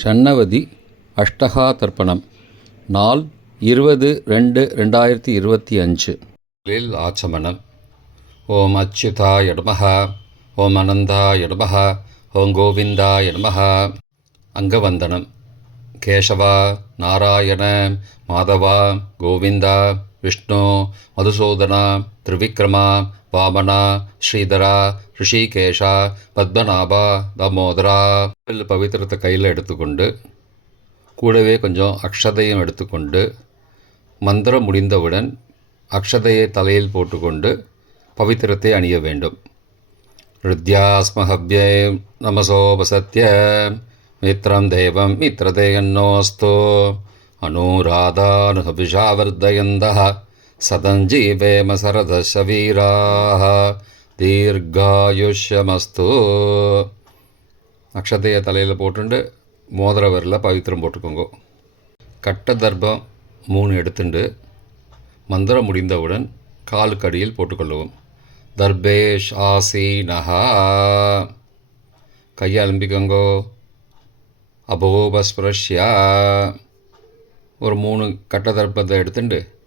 ஷண்ணவதி அஷ்டகா தர்ப்பணம் நாள் இருபது ரெண்டு ரெண்டாயிரத்தி இருபத்தி அஞ்சு. லில் ஆச்சமனம் ஓம் அச்சுதா நமः ஓம் அனந்தா நமः ஓம் கோவிந்தா நமः அங்கவந்தனம். கேசவா நாராயண மாதவா கோவிந்தா விஷ்ணு மதுசூதனா திரிவிக்ரமா வாமனா ஸ்ரீதரா ரிஷிகேஷா பத்மநாபா தாமோதரா. பவித்திரத்தை கையில் எடுத்துக்கொண்டு கூடவே கொஞ்சம் அக்ஷதையும் எடுத்துக்கொண்டு மந்திரம் முடிந்தவுடன் அக்ஷதையை தலையில் போட்டுக்கொண்டு பவித்திரத்தை அணிய வேண்டும். ஹிருத்யாஸ்மஹவ்யே நமசோபசத்ய மித்ரம் தேவம் மித்ரதேயன்னோஸ்து. அனுராதானுஹபிஷாவர்தயந்தः சதஞ்சீவேம சரதசவீராः தீர்காயுஷ்யமஸ்து அக்ஷதையை தலையில் போட்டுண்டு மோதிரவரில் பவித்திரம் போட்டுக்கோங்க। கட்ட தர்ப்பம் மூணு எடுத்துண்டு மந்திரம் முடிந்தவுடன் காலுக்கு அடியில் போட்டுக்கொள்ளவும்। தர்பேஷ் ஆசீனஹா। கையை அலம்பிக்கோங்கோ। அபோபஸ்பிரஷ்யா। ஒரு மூணு கட்ட தர்ப்பத்தை எடுத்துட்டு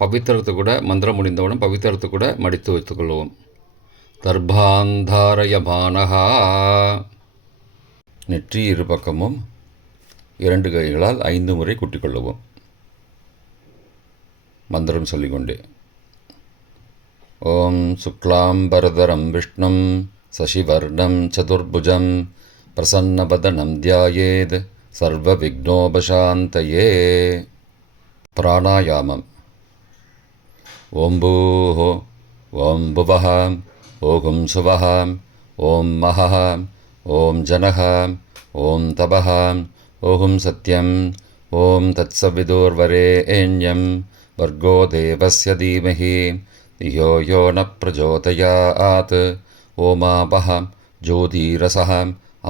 பவித்திரத்தை கூட மந்திரம் முடிந்தவுடன் பவித்திரத்தை கூட மடித்து வைத்துக்கொள்வோம். தர்பாந்தாரயமானஹா. நெற்றி இரு பக்கமும் இரண்டு கைகளால் ஐந்து முறை குட்டிக்கொள்ளவும். மந்திரம் சொல்லிக்கொண்டே. ஓம் சுக்லாம்பரதரம் விஷ்ணும் சசிவர்ணம் சதுர்புஜம் பிரசன்னபதனம் தியாயேத் சர்வவிக்னோபசாந்தயே பிராணாயாமம். ॐ भूः ॐ भुवः ॐ जनहाँ ॐ महः ॐ जनः ॐ तपः ॐ सत्यम् ॐ तत्सविदुर्वरे एण्यं वर्गोदेवस्य धीमहि यो यो न प्रचोदयात् ओमापः ज्योतिरसः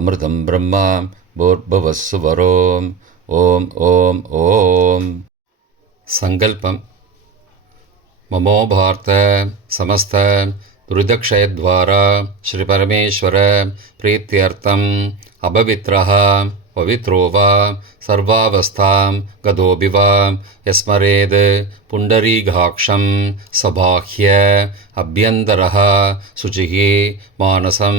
अमृतं ब्रह्मां भोर्भुवस्सुवरोम् ॐ सङ्कल्पम्। सङ्कल्पम् ममोभार्त समस्त दुरिदक्षयद्वारा श्रीपरमेश्वर प्रीत्यर्थम् अपवित्रः पवित्रो वा सर्वावस्थां गतोऽपि वा यस्मरेद् पुण्डरीकाक्षं सबाह्य अभ्यन्तरः शुचिः मानसं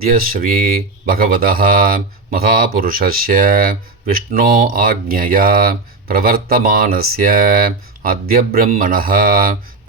अद्य श्रीभगवतः महापुरुषस्य विष्णो आज्ञया प्रवर्तमानस्य अद्य ब्रह्मणः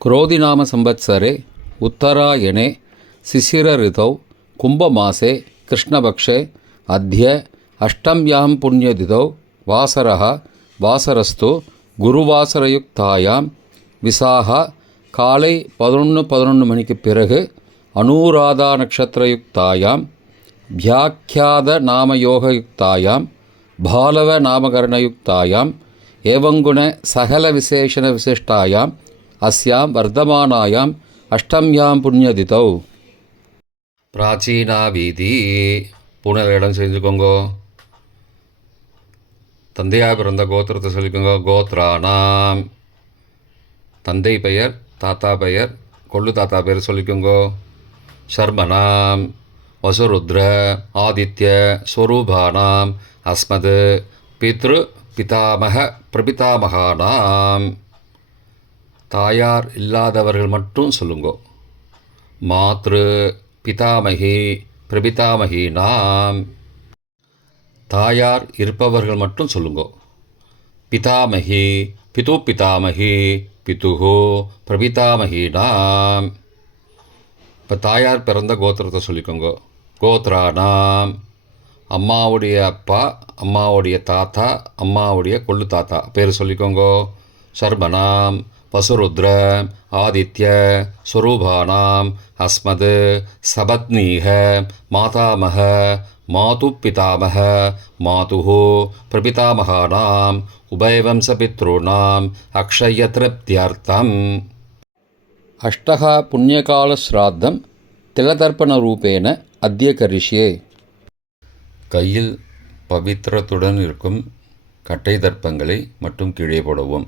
क्रोधिनाम संवत्सरे उत्तरायणे शिशिरऋतौ कुम्भमासे कृष्णपक्षे अद्य अष्टम्यां पुण्यतिथौ वासरः வாசரஸ்து குருவாசரயுக்தாயாம் விசாகா காலை பதினொன்று பதினொன்று மணிக்கு பிறகு அனூராதா நட்சத்திரயுக்தாயாம் வியாக்கியாத நாமயோகயுக்தாயாம் பாலவ நாமகரணயுக்தாயாம் ஏவங்குண சகல விசேஷண விசிஷ்டாயாம் அஸ்யாம் வர்த்தமானாயாம் அஷ்டம்யாம் புண்ணியதிதௌ பிராச்சீனா வீதி பூனல் இடம் செஞ்சுக்கோங்கோ தந்தையாக பிறந்த கோத்திரத்தை சொல்லிக்கோங்க கோத்ரானாம் தந்தை பெயர் தாத்தா பெயர் கொள்ளு தாத்தா பெயர் சொல்லிக்கோங்கோ சர்மனாம் வசுருத்ர ஆதித்ய ஸ்வரூபானாம் அஸ்மது பித்ரு பிதாமக பிரபிதாமகானாம் தாயார் இல்லாதவர்கள் மட்டும் சொல்லுங்கோ. மாத்ரு பிதாமகி பிரபிதாமகி நாம். தாயார் இருப்பவர்கள் மட்டும் சொல்லுங்கோ. பிதாமகி பிது பிதாமகி பிதுகோ பிரபிதாமகினாம் இப்போ தாயார் பிறந்த கோத்திரத்தை சொல்லிக்கோங்க. கோத்ரானாம் அம்மாவுடைய அப்பா அம்மாவுடைய தாத்தா அம்மாவுடைய கொள்ளு தாத்தா பேர் சொல்லிக்கோங்க. சர்மனாம் வசுருத்ர ஆதித்ய ஸ்வரூபானாம் அஸ்மது சபத்னீக மாதாமக மாது பிதாமக மாதுः பிரபிதாமகானாம் உபயவம்சபித்ॄணாம் அக்ஷயத்ருப்தியர்த்தம் அஷ்டக புண்ணியகாலஸ்ராத்தம் திலதர்ப்பணரூபேண அத்திய கரிஷ்யே கையில் பவித்திரத்துடன் இருக்கும் கட்டை தர்ப்பங்களை மட்டும் கீழே போடவும்.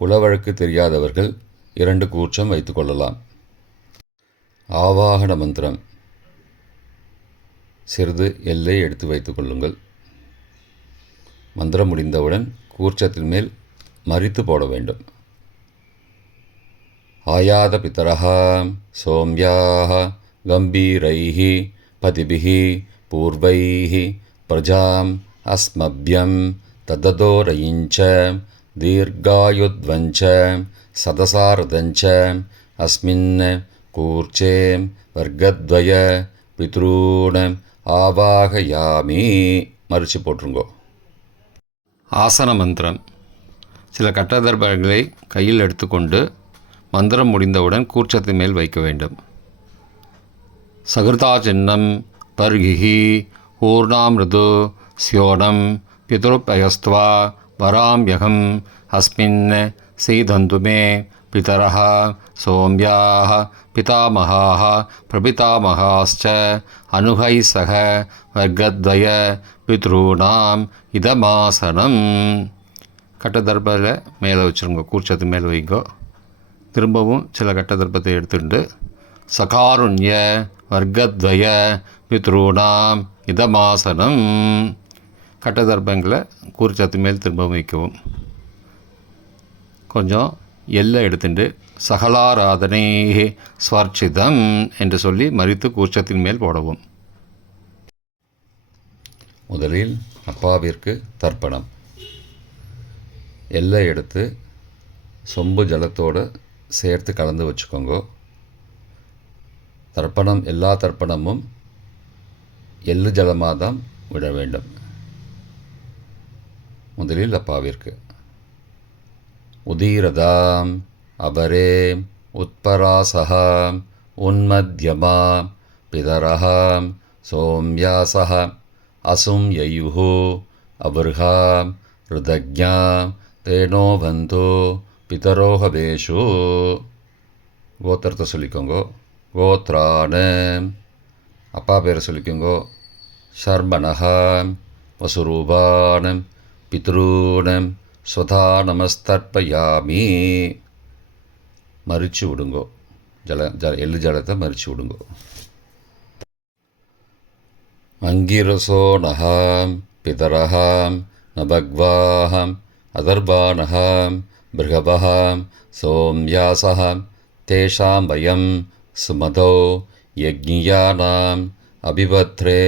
குலவழக்கு தெரியாதவர்கள் இரண்டு கூற்றம் வைத்துக்கொள்ளலாம் ஆவாகன மந்திரம். சிறிது எல்லை எடுத்து வைத்து கொள்ளுங்கள். மந்திரம் முடிந்தவுடன் கூர்ச்சத்தின் மேல் மறித்து போட வேண்டும். ஆயாத பித்தரா சோம்யாக கம்பீரைः பதிபிः பூர்வைः பிரஜாம் அஸ்மபியம் தததோரையிஞ்ச दीर्घायुध्वञ्च सदसारदञ्च अस्मिन् कूर्चे वर्गद्वय பித்ரூண ஆவாகயாமி மறிச்சு போட்டுருங்கோ ஆசன மந்திரம் சில கட்டதர்பங்களை கையில் எடுத்துக்கொண்டு மந்திரம் முடிந்தவுடன் கூர்ச்சத்தின் மேல் வைக்க வேண்டும் சகிருதா சின்னம் பர்கிஹி ஊர்ணாமிருது ஸ்யோனம் பிதுருப்பயஸ்துவா वराम्यहं अस्मिन् सीदन्तु मे पितरः सोम्याः पितामहाः प्रपितामहाश्च अनुहैः सह வர்க்கத்வய பித்ரூணாம் இதமாசனம் கட்டதர்பில் மேலே வச்சுருங்க கூர்ச்சத்து மேலே வைங்கோ. திரும்பவும் சில கட்டதர்ப்பத்தை எடுத்துட்டு சகாருண்ய வர்க்கத்வய பித்ரூணாம் இதமாசனம் கட்டதர்ப்பங்களை கூர்ச்சத்து மேல் திரும்ப வைக்கவும். கொஞ்சம் எல்லை எடுத்துட்டு சகலாராதனை ஸ்வர்ச்சிதம் என்று சொல்லி மறித்து கூர்ச்சத்தின் மேல் போடவும். முதலில் அப்பாவிற்கு தர்ப்பணம். எல்லை எடுத்து சொம்பு ஜலத்தோடு சேர்த்து கலந்து வச்சுக்கோங்க. தர்ப்பணம் எல்லா தர்ப்பணமும் எள்ளு ஜலமாக தான் விட வேண்டும். முதலில் அப்பாவிற்கு. உதீரதாம் அபரே உத்பராசா உன்மத்யமா பிதரா சோம்யாசா அசும் யயுः அபர்ஹா ருதஜா தேனோ பந்தோ பிதரோஹபேஷு கோத்திரத்தை சொல்லிக்கோங்கோ. கோத்ரான அப்பா பேரை சொல்லிக்கோங்கோ. சர்மணः வசுரூபான் பித்ரூன் ஸ்வதா நமஸ்தர்ப்பயாமி. மறிச்சு விடுங்கோ. ஜல ஜல எள்ளு ஜலத்தை மறிச்சு விடுங்கோ. அங்கிரசோ நகாம் பிதரஹாம் நபக்வாஹாம் அதர்பானஹாம் பிருகபஹாம் சோம்யாசஹாம் தேஷாம் பயம் சுமதோ யஜ்ஞியானாம் அபிபத்ரே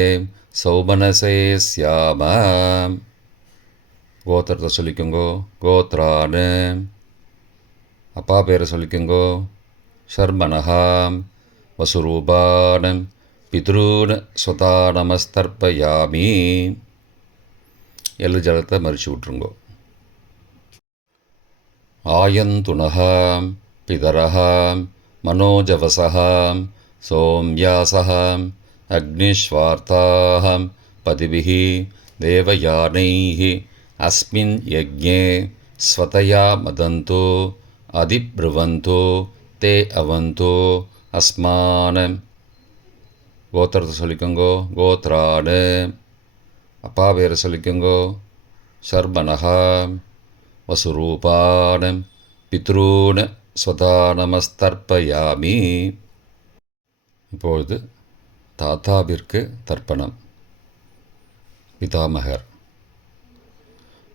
சௌமனசே சியாமாம் கோத்திரத்தை சொல்லிக்கோங்கோ. கோத்ரானு அப்பா பேரை சொல்லிக்கோங்கோ. ஷர்மனஹாம் வசுரூபான் பித்ரூன் ஸ்வதா நமஸ்தர்ப்பயாமி எள்ளு ஜலத்தை மறிச்சு விட்ருங்கோ ஆயந்துணகாம் பிதரஹாம் மனோஜவசகாம் சோம்யாசகாம் அக்னிஸ்வார்த்தாஹாம் பதிபிஹி தேவயானைஹி अस्मिन् यज्ञे स्वतया मदन्तो अधिब्रुवन्तो ते अवन्तो अस्मान् கோத்திரத்தை சொல்லிக்கோங்கோ கோத்ராடு அப்பா பேரை சொல்லிக்கோங்கோ சர்பனகா வசுரூபான பித்ரூன ஸ்வதா நமஸ்தர்ப்பயாமி இப்பொழுது தாத்தாவிற்கு தர்ப்பணம் பிதாமகர்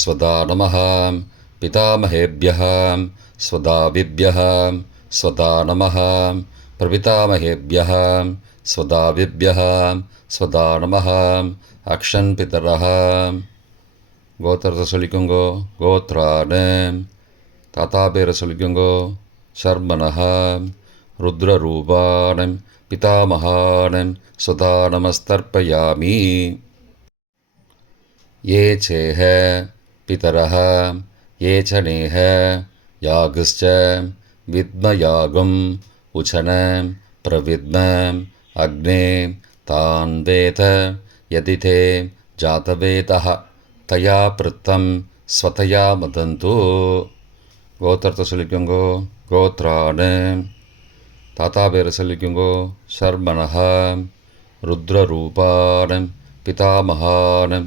स्वदा नमः पितामहेभ्यः स्वदाविभ्यः स्वदा नमः प्रपितामहेभ्यः स्वदाविभ्यः स्वदा नमः अक्षन् पितरः கோத்திரத்தை சொல்லிக்கோங்கோ கோத்ரான தாத்தா பேரை சொல்லிக்கோங்கோ சர்மனஹா ருத்ரரூபானம் पितामहान् स्वधा नमस्तर्पयामि ये चेह पितरः ये च नेह यागश्च विद्मयागम् उचन प्रविद्म अग्ने तान् वेद यदि ते जातवेदः तया पृत्तं स्वतया मदन्तु கோத்திரத்தை சொல்லிக்கோங்கோ கோத்ரான்னு தாத்தா பேரை சொல்லிக்கோங்கோ சர்மனஹா ருத்ரரூபானம் பிதாமகானம்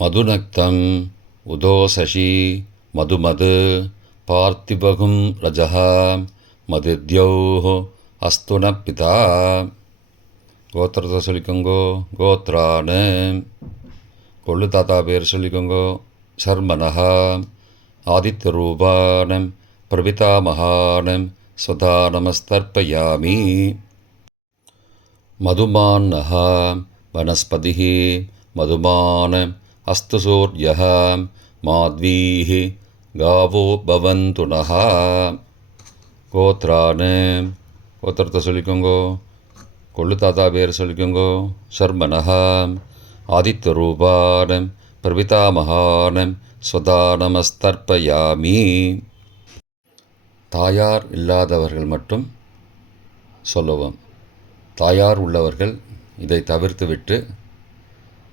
மதுநக்தம் உதோசசி மதுமது பார்த்திபகும் ரஜः மதுத்யோः அஸ்து ந பிதா. கோத்திரத்தை சொல்லிக்கோங்கோ கோத்ரான்னு கொள்ளு தாத்தா பேர் சொல்லிக்கோங்கோ சர்மனஹா. ஆதித்ய ரூபானம் பிரபிதாமகானம் சதா நமஸ்தர்ப்பயாமி மதுமான்னஹா வனஸ்பதி மதுமான अस्तु सूर्यः माध्वीः गावो भवन्तु नः கோத்ரான்னு கோத்திரத்தை சொல்லிக்கோங்கோ கொள்ளு தாத்தா பேர் சொல்லிக்கோங்கோ சர்மனஹா ஆதித்யரூபானம் பிரபிதாமகானம் ஸ்வதா நமஸ்தர்ப்பயாமி தாயார் இல்லாதவர்கள் மட்டும் சொல்லவும் தாயார் உள்ளவர்கள் இதை தவிர்த்துவிட்டு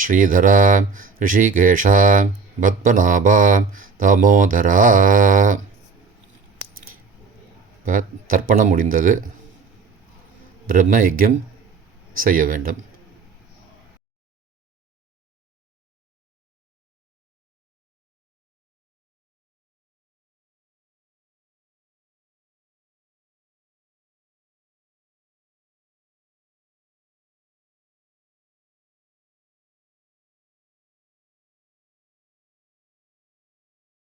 ஸ்ரீதரா ரிஷிகேஷா பத்மநாபா தாமோதரா. இப்போ தர்ப்பணம் முடிந்தது. பிரம்ம யஜ்யம் செய்ய வேண்டும்.